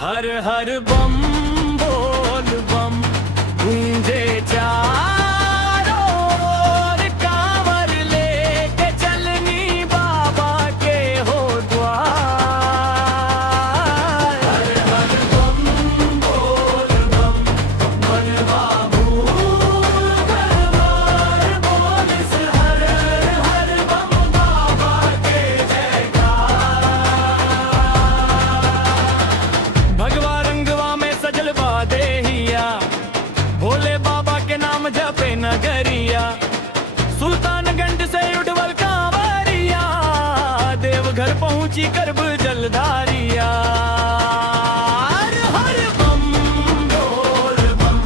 हर हर बम बोल बम गूंजे चारों ओर, कांवर लेके चलनी बाबा के हो द्वार। हर हर बम बोल बम मनवा भूल भरमार, बोल इस हर हर बम बाबा के जयकार। भगवा रंगवा में सजल बा देहिया, भोले बाबा के नाम जपे नगरिया। सुल्तानगंज से उठवल कांवरिया, देवघर पहुंची करब जलधारिया। हर हर बम बोल बम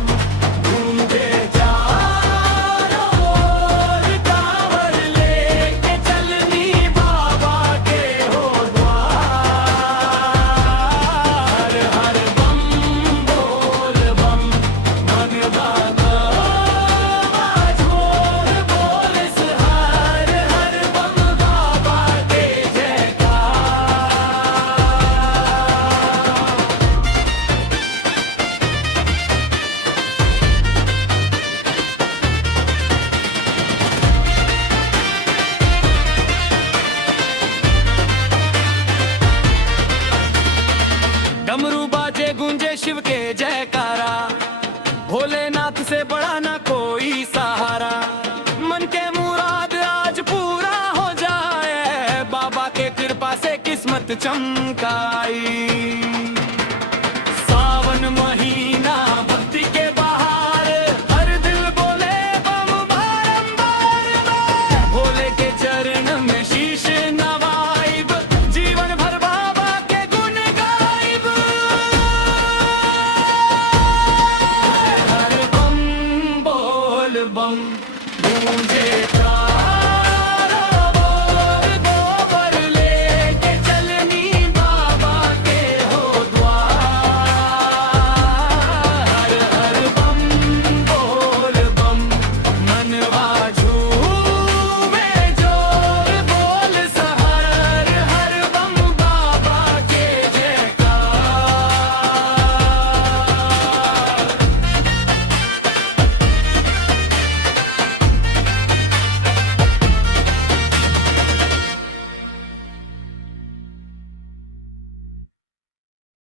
गूंजे चारों ओर, कांवर लेके चलनी बाबा के हो द्वार। हर हर बम बोल बम मनवा झोर, बोल इस हर हर बम बाबा के जयकार। डमरू बाजे गूंजे शिव के जयकारा, भोलेनाथ से बड़ा ना कोई सहारा। मन के मुराद आज पूरा हो जाए, बाबा के कृपा से किस्मत चमकाई।